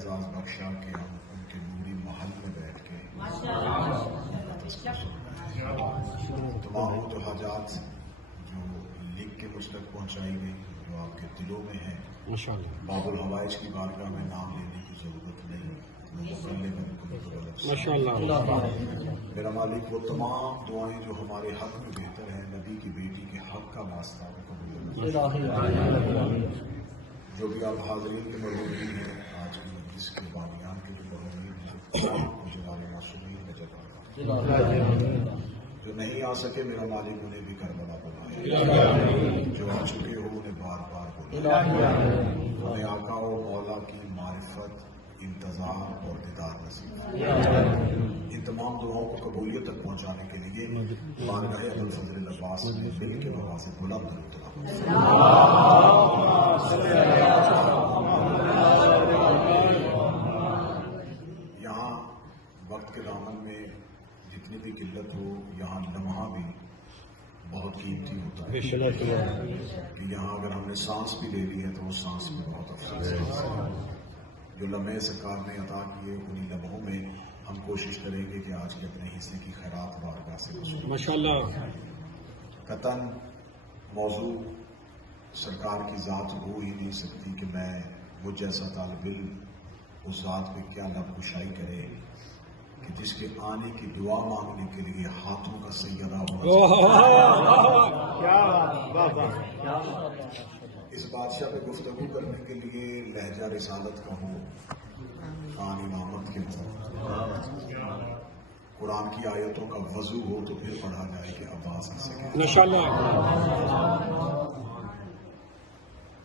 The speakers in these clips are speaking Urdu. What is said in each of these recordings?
اعزاز بخشا کہ ہم ان کے نوری محل میں بیٹھ کے تمام جو حاجات جو لکھ کے مجھ تک پہنچائی گئی، جو آپ کے دلوں میں ہیں، باب الحوائج کی بارگاہ میں نام لینے کی ضرورت نہیں، میرا مالک وہ تمام دعائیں جو ہمارے حق میں بہتر ہیں، نبی کی بیٹی کے حق کا واسطہ جو بھی آپ حاضرین کے مرحومین ہیں، آج کی مجلس کے بانیان کے جو مرحومین ہیں، مجھے والے معصومین میں جگہ جو نہیں آ سکے، میرا مالک انہیں بھی کربلا بلائے، جو آ چکے ہو انہیں بار بار بلائے، انہیں آقا و مولا کی معرفت، انتظار اور دیدار نصیب، ان تمام دعاؤں کو قبولیت تک پہنچانے کے لیے بارگاہ ابوالفضل العباس میں دل کے وہاں سے بلند یہاں وقت کے دامن میں جتنی بھی قلت ہو، یہاں لمحہ بھی بہت قیمتی ہوتا ہے کہ یہاں اگر ہم نے سانس بھی لے لی ہے تو وہ سانس میں بہت افسوس ہے۔ جو لمحے سرکار نے عطا کیے، انہی لمحوں میں ہم کوشش کریں گے کہ آج کے اپنے حصے کی خیرات بارگاہ سے ماشاءاللہ۔ قطعاً موضوع سرکار کی ذات ہو ہی نہیں سکتی کہ میں وہ جیسا طالب علم اس ذات پہ کیا لب کشائی کرے کہ جس کے آنے کی دعا مانگنے کے لیے ہاتھوں کا سیدہ ہونا اس بادشاہ پہ گفتگو کرنے کے لیے لہجہ رسالت کا ہو، خان امامت کے ہو، قرآن کی آیتوں کا وضو ہو تو پھر پڑھا جائے کہ عباس سے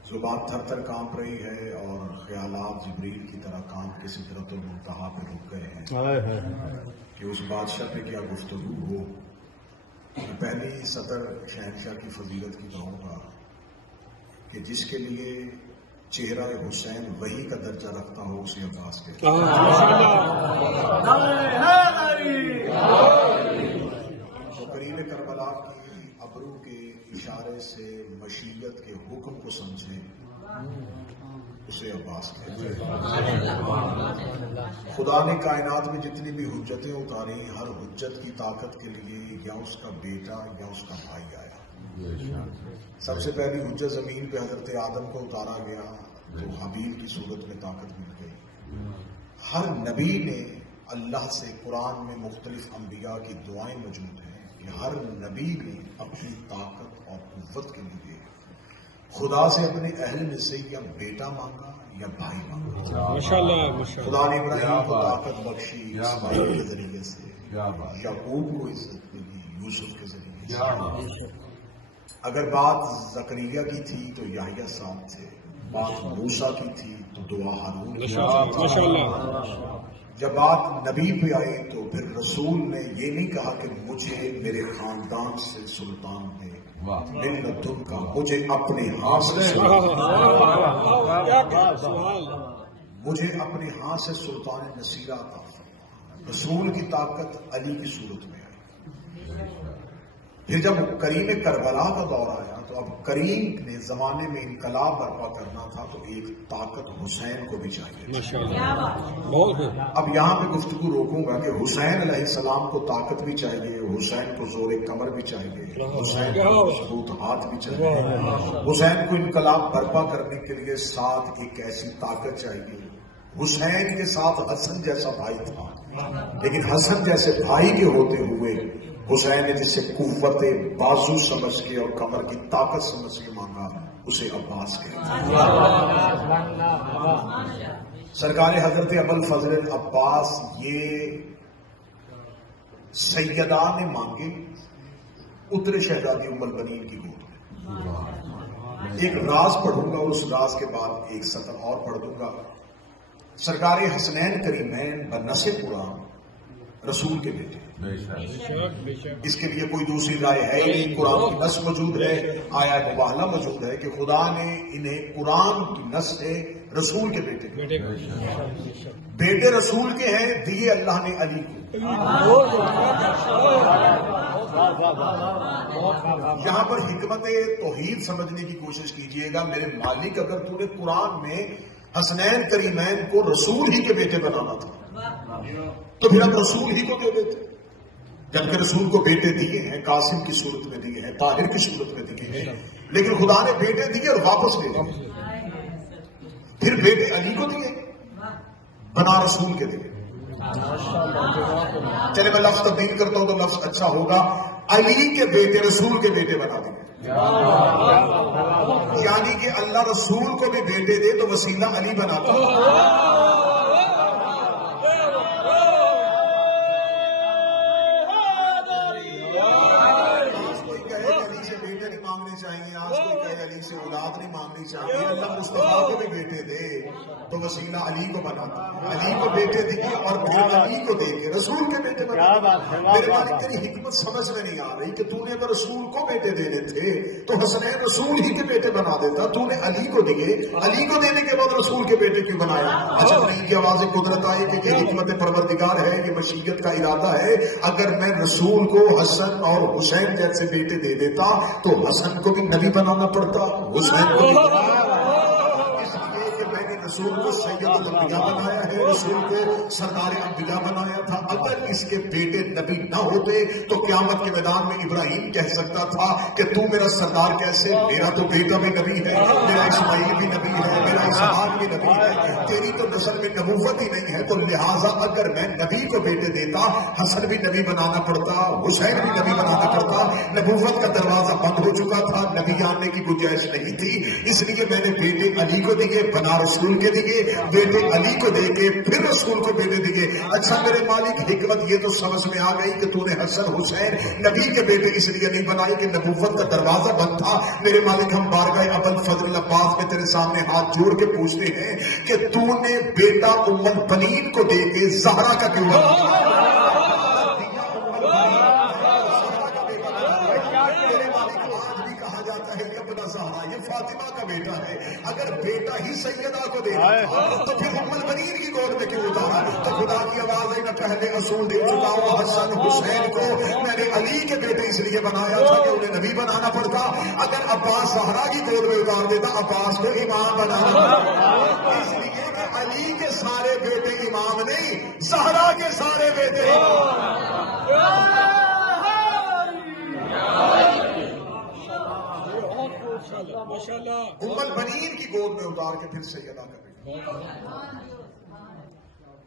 زبان تھر تھر کانپ رہی ہے اور خیالات جبریل کی طرح کانپ کے سدرۃ المنتہا پہ رک گئے ہیں کہ اس بادشاہ پہ کیا گفتگو ہو۔ میں پہلی سطر شہنشاہ کی فضیلت کی کہوں گا کہ جس کے لیے چہرہ حسین وہی کا درجہ رکھتا ہو اسے عباس کہتے ہیں۔ جو قریب کربلا کی ابرو کے اشارے سے مشیت کے حکم کو سمجھے اسے عباس کہتے ہیں۔ خدا نے کائنات میں جتنی بھی حجتیں اتاری، ہر حجت کی طاقت کے لیے یا اس کا بیٹا یا اس کا بھائی آیا۔ سب سے پہلی حجت زمین پہ حضرت آدم کو اتارا گیا تو حابیل کی صورت میں طاقت مل گئی۔ ہر نبی نے اللہ سے، قرآن میں مختلف انبیاء کی دعائیں موجود ہیں کہ ہر نبی نے اپنی طاقت اور قوت کے لیے خدا سے اپنے اہل میں سے یا بیٹا مانگا یا بھائی مانگا۔ خدا نے ابراہیم کو طاقت بخشی اسماعیل کے ذریعے سے، یعقوب کو عزت ملی یوسف کے ذریعے سے۔ اگر بات زکریا کی تھی تو یحییٰ ساتھ تھے، بات موسیٰ کی تھی تو دعا ہارون کی تھی۔ جب بات نبی پہ آئی تو پھر رسول نے یہ نہیں کہا کہ مجھے میرے خاندان سے سلطان دے، ملتن کا مجھے اپنے ہاتھ سے مجھے اپنے ہاتھ سے سلطان نصیرہ عطا فرما۔ رسول کی طاقت علی کی صورت میں آئی۔ پھر جب کریم کربلا کا دور آیا تو اب کریم نے زمانے میں انقلاب برپا کرنا تھا تو ایک طاقت حسین کو بھی چاہیے۔ اب یہاں پہ گفتگو روکوں گا کہ حسین علیہ السلام کو طاقت بھی چاہیے، حسین کو زور کمر بھی چاہیے، حسین کو مضبوط ہاتھ بھی چاہیے، حسین کو انقلاب برپا کرنے کے لیے ساتھ ایک ایسی طاقت چاہیے۔ حسین کے ساتھ حسن جیسا بھائی تھا، لیکن حسن جیسے بھائی کے ہوتے ہوئے حسین نے جسے قوت بازو سمجھ کے اور کمر کی طاقت سمجھ کے مانگا اسے عباس کہتے ہیں۔ سرکار حضرت ابوالفضل عباس یہ سیدہ نے مانگے، اترے شہزادی ام البنین کی گود میں۔ ایک راز پڑھوں گا، اس راز کے بعد ایک سطر اور پڑھ دوں گا۔ سرکار حسنین کریمین بنص قرآن رسول کے بیٹے، اس کے لیے کوئی دوسری رائے ہے نہیں۔ قرآن کی نص موجود ہے، آیا مباہلہ موجود ہے کہ خدا نے انہیں قرآن کی نص سے رسول کے بیٹے رسول کے ہیں، دیے اللہ نے علی کو۔ یہاں پر حکمت توحید سمجھنے کی کوشش کیجئے گا۔ میرے مالک، اگر تو نے قرآن میں حسنین کریمین کو رسول ہی کے بیٹے بنانا تھا تو پھر اب رسول ہی کو دے دیتے، جبکہ رسول کو بیٹے دیے ہیں، قاسم کی صورت میں دیے ہیں، طاہر کی صورت میں دیے ہیں، لیکن خدا نے بیٹے دیے اور واپس لے لیے، پھر بیٹے علی کو دیے بنا رسول کے دیے۔ چلے میں لفظ تبدیل کرتا ہوں تو لفظ اچھا ہوگا، علی کے بیٹے رسول کے بیٹے بنا دیے، یعنی کہ اللہ رسول کو بھی بیٹے دے تو وسیلہ علی بناتا چاہیے، آج کوئی کہے علی سے اولاد نہیں مانگنی چاہیے، اللہ مصطفیٰ کو بھی بیٹے دے تو وسیلہ علی کو بناتا، علی کو بیٹے دیے اور پھر علی کو دے کے رسول کے بیٹے بناتا۔ میرے مالک تیری حکمت سمجھ میں نہیں آ رہی کہ تو نے اگر رسول کو بیٹے دینے تھے تو حسنین رسول ہی کے بیٹے بنا دیتا، تو نے علی کو دیے، علی کو دینے کے بعد رسول کے بیٹے کیوں بنایا؟ اچھا نہیں کی آواز قدرت آئی کہ یہ حکمت پروردگار ہے، یہ مشیت کا ارادہ ہے، اگر میں رسول کو حسن اور حسین جیسے بیٹے دے دیتا تو حسن کو بھی نبی بنانا پڑتا، حسین کو بھی، اس لیے کہ میں نے رسول کو سید الانبیاء بنایا ہے، رسول کو سردار انبیاء بنایا تھا۔ اگر اس کے بیٹے نبی نہ ہوتے تو قیامت کے میدان میں ابراہیم کہہ سکتا تھا کہ تو میرا سردار کیسے؟ میرا تو بیٹا بھی نبی ہے، میرا اسماعیل بھی نبی ہے، میرا اسحاق بھی نبی ہے، تیری تو نسل میں نبوت ہی نہیں ہے، تو لہٰذا اگر میں نبی کو بیٹے دیتا حسن بھی نبی بنانا پڑتا، حسین بھی نبی بنانا پڑتا، نبوت کا دروازہ بند ہو چکا تھا، نبی آنے کی گنجائش نہیں تھی، اس لیے میں نے بیٹے علی کو دیے بنا رسول کے دیے، بیٹے علی کو دے کے پھر رسول کو بیٹے دیے۔ اچھا میرے مالک حکمت یہ تو سمجھ میں آ گئی کہ تو نے حسن حسین نبی کے بیٹے اس لیے نہیں بنائی کہ نبوت کا دروازہ بند تھا۔ میرے مالک ہم بارگاہ ابو الفضل عباس میں تیرے سامنے ہاتھ جوڑ کے پوچھتے ہیں کہ تو نے بیٹا ام البنین کو دے کے زہرا کا کیوں بنایا؟ یہ فاطمہ کا بیٹا ہے، اگر بیٹا ہی سیدہ کو دے تو پھر ام البنین کی گود میں کیوں اتارا؟ تو خدا کی آواز ہے میں پہلے اصول دے چکا ہوں، حسن حسین کو میں نے علی کے بیٹے اس لیے بنایا تھا کہ انہیں نبی بنانا پڑتا، اگر عباس زہرا کی گود میں اتار دیتا عباس کو امام بنانا پڑتا، اس لیے کہ علی کے سارے بیٹے امام نہیں، زہرا کے سارے بیٹے ام البنین کی گود میں اتار کے پھر سیدہ کا بیٹا،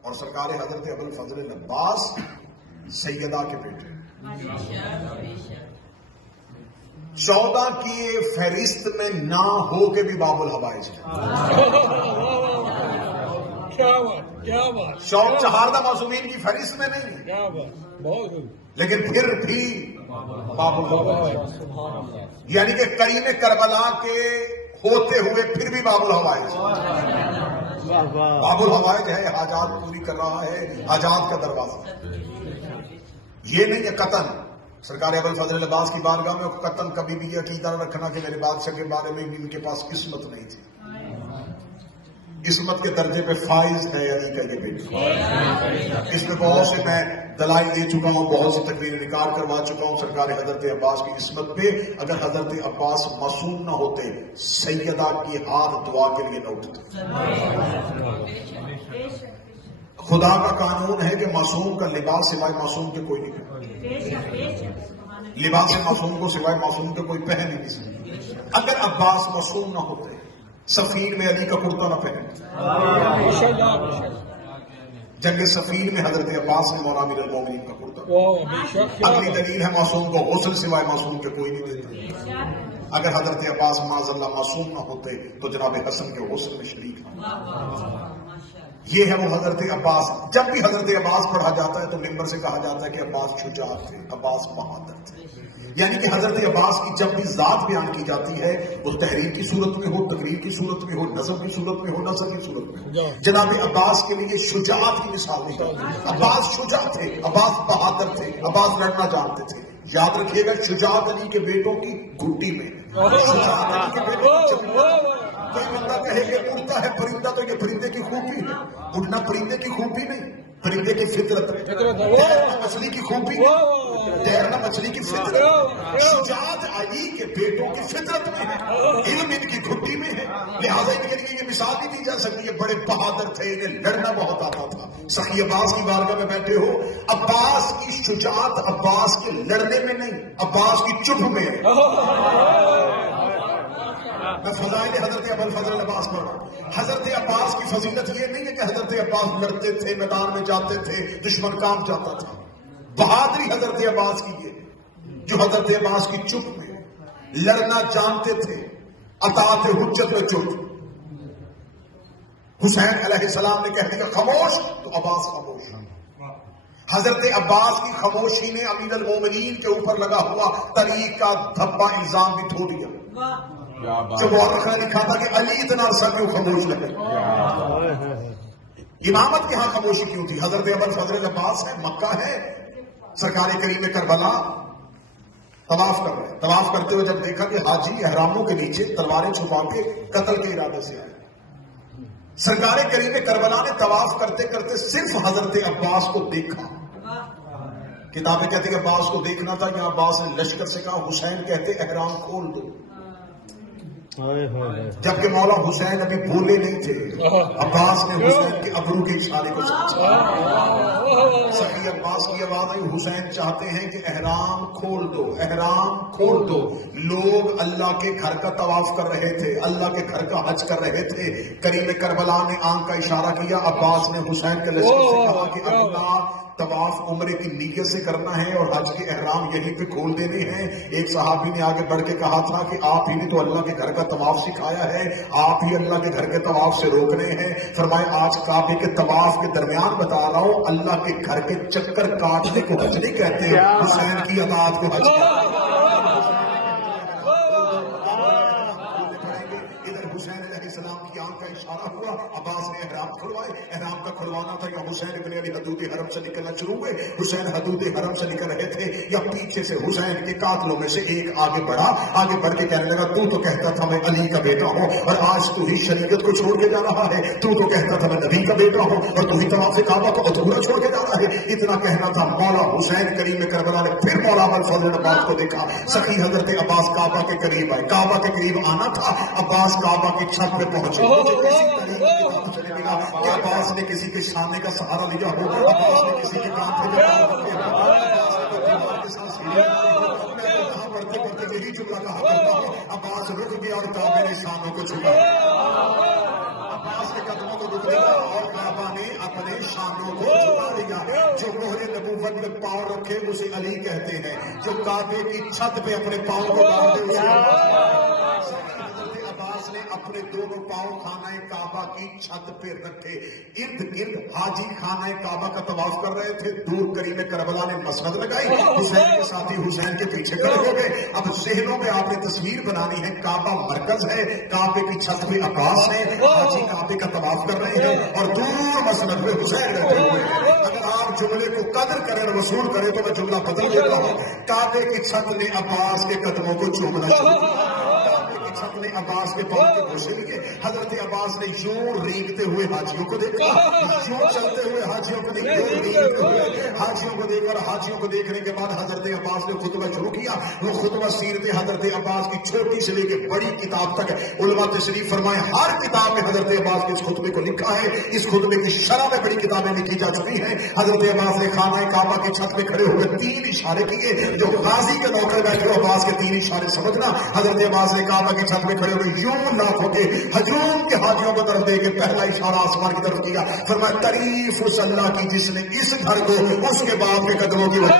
اور سرکار حضرت ابو الفضل عباس سیدہ کے بیٹے 14 کی فہرست میں نہ ہو کے بھی باب الحوائج شوق چہاردہ معصومین کی فہرست میں نہیں، لیکن پھر بھی باب الحوائج، یعنی کہ کریم کربلا کے ہوتے ہوئے پھر بھی باب الحوائج، باب الحوائج ہے، حاجات پوری کر رہا ہے، حاجات کا دروازہ، یہ نہیں ہے قتل۔ سرکار ابو الفضل عباس کی بارگاہ میں قتل کبھی بھی یہ عقیدہ رکھنا کہ میرے بادشاہ کے بارے میں ان کے پاس قسمت نہیں تھی، قسمت کے درجے پہ فائز ہے علی کا یہ بیٹا۔ اس میں بہت سے میں دلائل دے چکا ہوں، بہت سی تقریر ریکارڈ کروا چکا ہوں سرکار حضرت عباس کی عصمت پہ۔ اگر حضرت عباس معصوم نہ ہوتے سیدہ کی ہاتھ دعا کے لیے نہ اٹھتے۔ خدا کا قانون ہے کہ معصوم کا لباس سوائے معصوم کے کوئی نہیں پہنتا، لباس معصوم کو سوائے معصوم کے کوئی پہن نہیں سکتا۔ اگر عباس معصوم نہ ہوتے سفین میں علی کا کرتا نہ پہنتے، جنگ سفین میں حضرت عباس نے مولا امیر المومنین کا کرتا۔ اگلی دلیل ہے معصوم کو غسل سوائے معصوم کے کوئی نہیں دیتا۔ اگر حضرت عباس معاذ اللہ معصوم نہ ہوتے تو جناب حسن کے غسل میں شریک ہیں۔ یہ ہے وہ حضرت عباس۔ جب بھی حضرت عباس پڑھا جاتا ہے تو ممبر سے کہا جاتا ہے کہ عباس شجاع تھے، عباس بہادر تھے، یعنی کہ حضرت عباس کی جب بھی ذات بیان کی جاتی ہے وہ تحریر کی صورت میں ہو، تقریر کی صورت میں ہو، نظم کی صورت میں ہو، نثر کی صورت میں ہو، جناب عباس کے لیے شجاعت کی مثال دی جاتی ہے۔ عباس شجاع تھے، عباس بہادر تھے، عباس لڑنا جانتے تھے۔ یاد رکھیے گا شجاعت علی کے بیٹوں کی گھٹی میں، شجاعت علی کے بیٹوں کی چمڑی میں۔ کوئی بندہ کہے کہ اڑتا ہے پرندہ تو یہ پرندے کی خوبی ہے، اڑنا پرندے کی خوبی نہیں، پرندے کی فطرت ہے، مچھلی کی خوبی تیرنا مچھلی کی فطرت، شجاعت علی کے بیٹوں کی فطرت میں ہے، علم ان کی گھٹی میں ہے، لہٰذا ان کے لیے یہ مثال نہیں دی جا سکتی. یہ بڑے بہادر تھے، انہیں لڑنا بہت آتا تھا. سخی عباس کی بارگاہ میں بیٹھے ہو، عباس کی شجاعت عباس کے لڑنے میں نہیں، عباس کی چپ میں ہے. میں فضائل حضرت ابوالفضل عباس پڑھ رہا ہوں. حضرت عباس کی فضیلت یہ نہیں ہے کہ حضرت عباس لڑتے تھے، میدان میں جاتے تھے، دشمن کام جاتا تھا. بہادری حضرت عباس کی یہ جو حضرت عباس کی چپ میں لڑنا جانتے تھے، اطاعت حجت میں چپ. حسین علیہ السلام نے کہہ دیا خاموش تو عباس خاموش. حضرت عباس کی خاموشی نے امیر المومنین کے اوپر لگا ہوا طریق کا دھبا الزام بھی دھو دیا. جب مورخ نے لکھا تھا کہ علی اتنا عرصہ کیوں خاموش لگے، امامت کے ہاں خاموشی کیوں تھی؟ حضرت ابوالفضل عباس ہے، مکہ ہے، سرکار کریم کربلا طواف کر رہے، طواف کرتے ہوئے جب دیکھا کہ حاجی احراموں کے نیچے تلواریں چھپا کے قتل کے ارادے سے آئے. سرکار کریم کربلا نے طواف کرتے کرتے صرف حضرت عباس کو دیکھا. کتابیں کہتے ہیں عباس کو دیکھنا تھا، کہ عباس نے لشکر سے کہا حسین کہتے احرام کھول دو. جبکہ مولا حسین ابھی بھولے نہیں تھے، عباس نے حسین کے ابرو کے اشارے کو سمجھا. سخی عباس کی آواز آئی حسین چاہتے ہیں کہ احرام کھول دو، احرام کھول دو. لوگ اللہ کے گھر کا طواف کر رہے تھے، اللہ کے گھر کا حج کر رہے تھے. کریم کربلا نے آنکھ کا اشارہ کیا. عباس نے حسین کے لشکر سے کہا کہ اللہ طواف عمرے کی نیت سے کرنا ہے اور حج کے احرام یہیں پہ کھول دینے ہیں. ایک صحابی نے آگے بڑھ کے کہا تھا کہ آپ ہی نے تو اللہ کے گھر کا طواف سکھایا ہے، آپ ہی اللہ کے گھر کے طواف سے روک رہے ہیں. فرمایا آج کعبے کے طواف کے درمیان بتا رہا ہوں، اللہ کے گھر کے چکر کاٹنے کو حج نہیں کہتے، حسین کی اطاعت کو حج کہتے ہیں. حسین علیہ السلام کی آنکھ کا اشارہ ہوا، عباس نے احرام کھلوائے. احرام کا کھلوانا تھا یا حسین ابن علی حدود حرم سے نکلنا شروع ہوئے. حسین حدود حرم سے نکل رہے تھے یا پیچھے سے حسین کے قاتلوں میں سے ایک آگے بڑھا، آگے بڑھ کے کہنے لگا تو کہتا تھا میں علی کا بیٹا ہوں اور آج تو ہی شریعت کو چھوڑ کے جا رہا ہے، تو کہتا تھا میں نبی کا بیٹا ہوں اور تو ہی طواف کعبہ کو ادھورا چھوڑ کے جا رہا ہے. اتنا کہنا تھا. مولا حسین کریم کربلا نے پھر مولا ابوالفضل عباس کو دیکھا. سخی حضرت عباس کعبہ کے قریب آئے. کعبہ کے قریب آنا تھا، عباس کعبہ کی چھت پہ پہنچے. عباس نے کسی کے شانے کا سہارا لیا ہو، عباس نے کسی کے کام پہ پڑھتے پڑھتے یہی جملہ کہا کرتا ہوں، عباس رک گیا اور کعبے نے شانوں کو چھپا. عباس کے قدموں کو رک گیا اور کعبہ نے اپنے شانوں کو چھپا لیا. جو مہر نبوت میں پاؤں رکھے اسے علی کہتے ہیں، جو کعبے کی چھت پہ اپنے پاؤں کو ڈالتے نے اپنے دونوں پاؤں خانہ کعبہ کی چھت پہ رکھے. ارد گرد حاجی خانہ کعبہ کا طواف کر رہے تھے. دور کریم کربلا نے مسند لگائی، حسین کے ساتھی حسین کے پیچھے کھڑے ہو گئے. اب ذہنوں میں آپ نے تصویر بنانی ہے، کعبہ مرکز ہے، کعبے کی چھت پہ عباس ہے، حاجی کعبے کا طواف کر رہے ہیں اور دور مسند میں حسین رہتے ہوئے ہیں. اگر آپ جملے کو قدر کریں اور وصول کریں تو میں جملہ بدل دیتا ہوں. کعبے کی چھت نے عباس کے قدموں کو چومنا شروع کیا. چھت نے عباس کے پاؤں کے گوشے لیے. حضرت عباس نے یوں رینگتے ہوئے حاجیوں کو دیکھا، یوں چلتے ہوئے حاجیوں کو دیکھا، رینگتے ہوئے حاجیوں کو دیکھ کر حاجیوں کو دیکھنے کے بعد حضرت عباس نے خطبہ شروع کیا. وہ خطبہ سیرت حضرت عباس کی چھوٹی سے لے کے بڑی کتاب تک علماء تشریف فرمائے ہر کتاب میں حضرت عباس کے اس خطبے کو لکھا ہے. اس خطبے کی شرح میں بڑی کتابیں لکھی جا چکی ہیں. حضرت عباس نے خانہ کعبہ کی چھت پہ کھڑے ہوئے 3 اشارے کیے. جو غازی کے نوکر بیٹھے عباس کے 3 اشارے سمجھنا. حضرت عباس نے کعبہ کی چھت پہ کھڑے ہوئے یوں لاکھوں کے ہجوم کے حاجیوں کو طرف دے کے پہلا اشارہ آسمان کی طرف کیا. فرمایا تعریف اس اللہ کی جس نے اس گھر کو اس کے باپ کے قدموں کی وجہ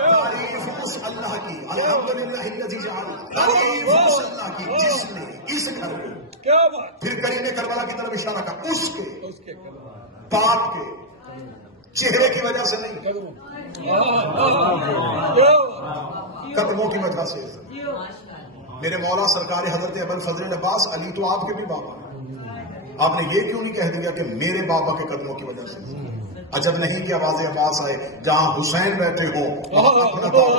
تعریف اس اللہ کی، الحمدللہ الذی جعل، تعریف اس اللہ کی جس نے اس گھر کو، پھر کریم کربلا کی طرف اشارہ کیا، اس کے باپ کے چہرے کی وجہ سے نہیں، قدموں کی وجہ سے. میرے مولا سرکار حضرت ابوالفضل عباس علی تو آپ کے بھی بابا، آپ نے یہ کیوں نہیں کہہ دیا کہ میرے بابا کے قدموں کی وجہ سے؟ عجب نہیں کہ آواز عباس آئے جہاں حسین بیٹھے ہوں وہاں اپنا بابا.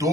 2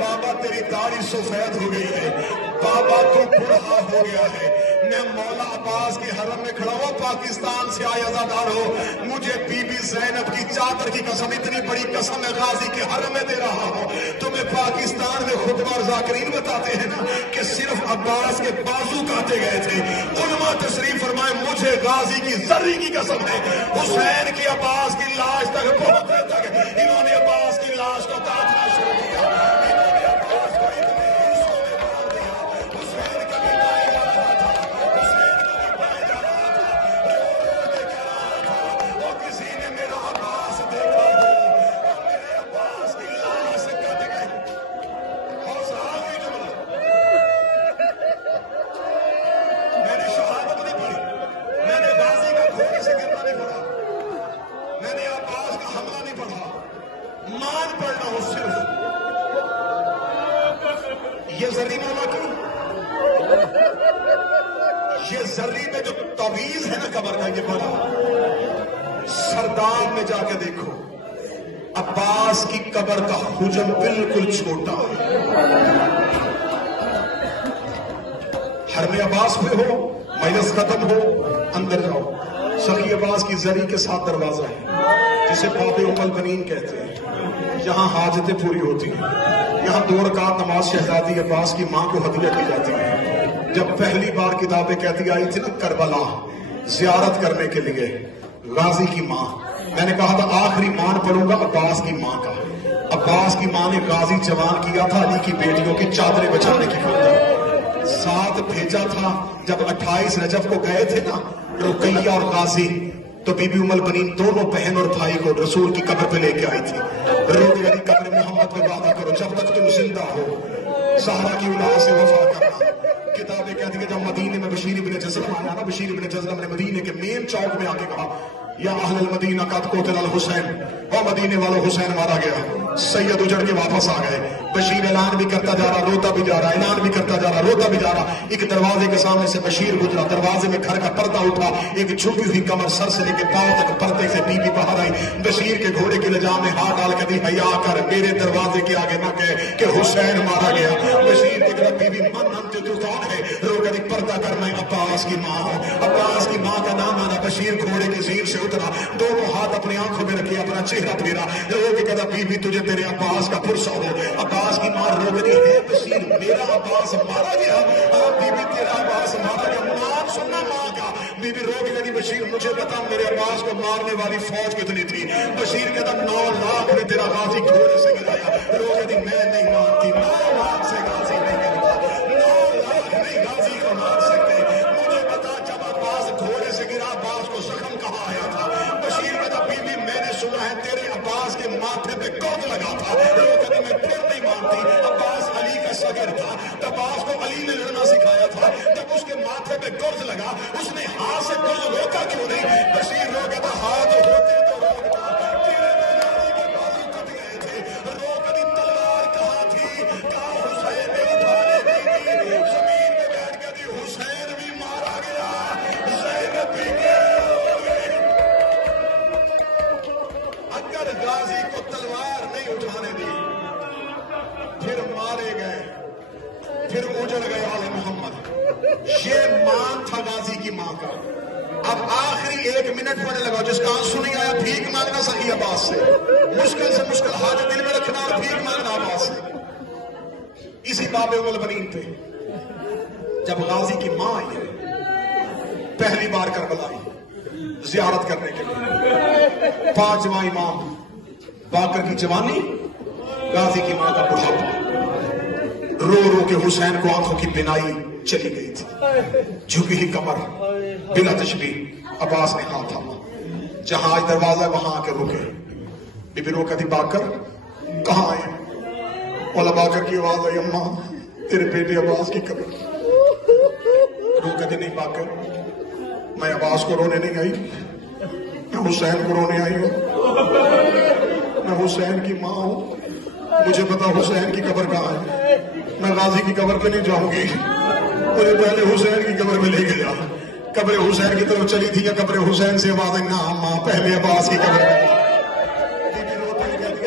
بابا تیری داڑھی سفید ہو گئی ہے، بابا تو بوڑھا ہو گیا ہے، میں مولا عباس کے حرم میں کھڑا ہوں، پاکستان سے آئے عزادار ہو، مجھے بی بی زینب کی چادر کی قسم، اتنی بڑی قسم ہے غازی کے حرم میں دے رہا ہوں، تمہیں پاکستان میں خطبہ اور ذاکرین بتاتے ہیں نا کہ صرف عباس کے بازو کاٹے گئے تھے، علماء تشریف فرمائے مجھے غازی کی ذری کی قسم ہے، حسین کی عباس کی لاش تک پہنچنے تک انہوں نے عباس کی لاش کو کاٹنا شروع کیا، انہوں نے عباس کو اتنے حصوں میں مار دیا، حسین کبھی بائیں جا رہا تھا، حسین کبھی بائیں جا رہا تھا، رو دے کر آیا تھا، اور کسی نے میرا عباس دیکھا ہو اور میرے عباس کی لاش کٹ گئی، حوصلہ آگئی جملہ، میں نے شہادت نہیں پڑھی، میں نے غازی کا گھوڑے سے گرنا نہیں پڑھا، میں نے عباس کا حملہ نہیں پڑھا، مان پڑھنا ہو صرف یہ ذری مولا کی، یہ ذری میں جو تعویذ ہے نا قبر کا، یہ بڑا سردار میں جا کے دیکھو عباس کی قبر کا حجم بالکل چھوٹا ہے، حرم عباس پہ ہو، مجلس ختم ہو، اندر جاؤ، سخی عباس کی ذری کے ساتھ دروازہ ہے جسے باب ام البنین کہتے ہیں، یہاں حاجتیں پوری ہوتی ہیں، یہاں 2 رکعت نماز شہزادی عباس کی ماں کو ہدیہ کی جاتی ہے، جب پہلی بار کتابیں کہتی آئی تھی نا کربلا زیارت کرنے کے لیے غازی کی ماں، میں نے کہا تھا آخری مان پڑھوں گا عباس کی ماں کا، عباس کی ماں نے غازی جوان کیا تھا علی کی بیٹیوں کی چادریں بچانے کی خاطر، ساتھ بھیجا تھا، جب 28 رجب کو گئے تھے نا رقیہ اور غازی، تو بی بی ام البنین دونوں بہن اور بھائی کو رسول کی قبر پہ لے کے آئی تھی، روتے علی قبر محمد پہ وعدہ کرو جب تک تم زندہ ہو زہرا کی اولاد سے وفا کرنا، کتابیں کہتی ہیں جب مدینے میں بشیر ابن جزلم آیا نا، بشیر ابن جزلم نے مدینے کے مین چوک میں آ کے کہا یا اہل المدینہ قد قتل الحسین، او مدینے والوں حسین مارا گیا، سید اجڑ کے واپس آ گئے، بشیر اعلان بھی کرتا جا رہا روتا بھی جا رہا، اعلان بھی کرتا جا رہا روتا بھی جا رہا، ایک دروازے کے سامنے سے بشیر گزرا، دروازے میں گھر کا پردہ اٹھا، ایک جھکی ہوئی کمر سر سے لے کے پاؤں تک پردے سے بی بی باہر آئی، بشیر کے گھوڑے کی لجام میں ہاتھ ڈال کے دی حیا کر میرے دروازے کے آگے نہ کہے کہ حسین مارا گیا، بشیر کی طرف بی بی من انت تو کون ہے، رو کر پردہ کر میں عباس کی ماں ہوں، عباس کی ماں کا نام آنا، بشیر گھوڑے کی زیر سے اترا، دونوں ہاتھ اپنی آنکھوں میں رکھے، اپنا چہرہ پھیرا، رو کے کہتا بی بی تجھے تیرے عباس کا پرسہ ہو، عباس کی ماں رو گئی ہے بشیر میرا عباس مارا گیا، بی بی تیرا عباس مارا گیا، نام سننا ماں کا، بی بی رو کے کہتی بشیر مجھے بتا میرے عباس کو مارنے والی فوج کتنی تھی، بشیر کہتا 9 لاکھ نے تیرا غازی گھوڑے سے گرایا، رو کہتی میں نہیں مانتی، 9 لاکھ سے غازی نہیں گرتا، 9 لاکھ نہیں غازی کو مار سکتے، مجھے بتا جب عباس گھوڑے سے گرا عباس کو زخم کہاں آیا تھا، بشیر کہتا بی بی میں نے سنا ہے تیرے عباس کے ماتھے پہ کود لگا تھا، رو کہتی میں پھر نہیں مانتی، عباس علی کا شاگرد تھا، عباس کو علی نے لڑنا سکھایا تھا، جب اس کے ماتھے پہ گرز لگا اس نے ہاتھ سے گرز روکا کیوں نہیں، بشیر رو کہتا ہاتھ ہوتے تو روکتا، تیرے غازی کے بازو کٹ گئے تھے، رو کہتی تلوار کہاں تھی، کہاں حسین نے اٹھانے دی تھی، زمین پہ بیٹھ کے دی حسین بھی مارا گیا، زینب بھی گئی، اگر غازی کو تلوار نہیں اٹھانے دی پھر مارے گئے، پھر اجڑ گئے آل محمد، یہ مان تھا غازی کی ماں کا، اب آخری 1 منٹ پڑھنے لگا جس کا آنسو نہیں آیا بھیک مانگنا سخی عباس سے، مشکل سے مشکل حاجت دل میں رکھنا اور بھیک مانگنا عباس سے، اسی باب ام البنین پہ جب غازی کی ماں آئی ہے پہلی بار کربلا آئی زیارت کرنے کے لیے، 5واں امام باقر کی جوانی، غازی کی ماں کا بڑھاپا، رو رو کے حسین کو آنکھوں کی بینائی چلی گئی تھی، جھکی ہی کمر بلا تشبیہ عباس نے ہاتھ تھاما، جہاں آج دروازہ ہے وہاں آ کے رکے، بی بی رو کہتی باقر کہاں آئے، مولا باقر کی آواز آئی اماں تیرے بیٹے عباس کی قبر، رو کہتی نہیں باقر میں عباس کو رونے نہیں آئی، میں حسین کو رونے آئی ہوں، میں حسین کی ماں ہوں، مجھے پتا حسین کی قبر کہاں ہے، میں غازی کی قبر پہ نہیں جاؤں گی، مجھے پہلے حسین کی قبر میں لے گیا، قبر حسین کی طرف چلی تھی یا قبر حسین سے آواز نہ ماں پہلے عباس کی قبر میں،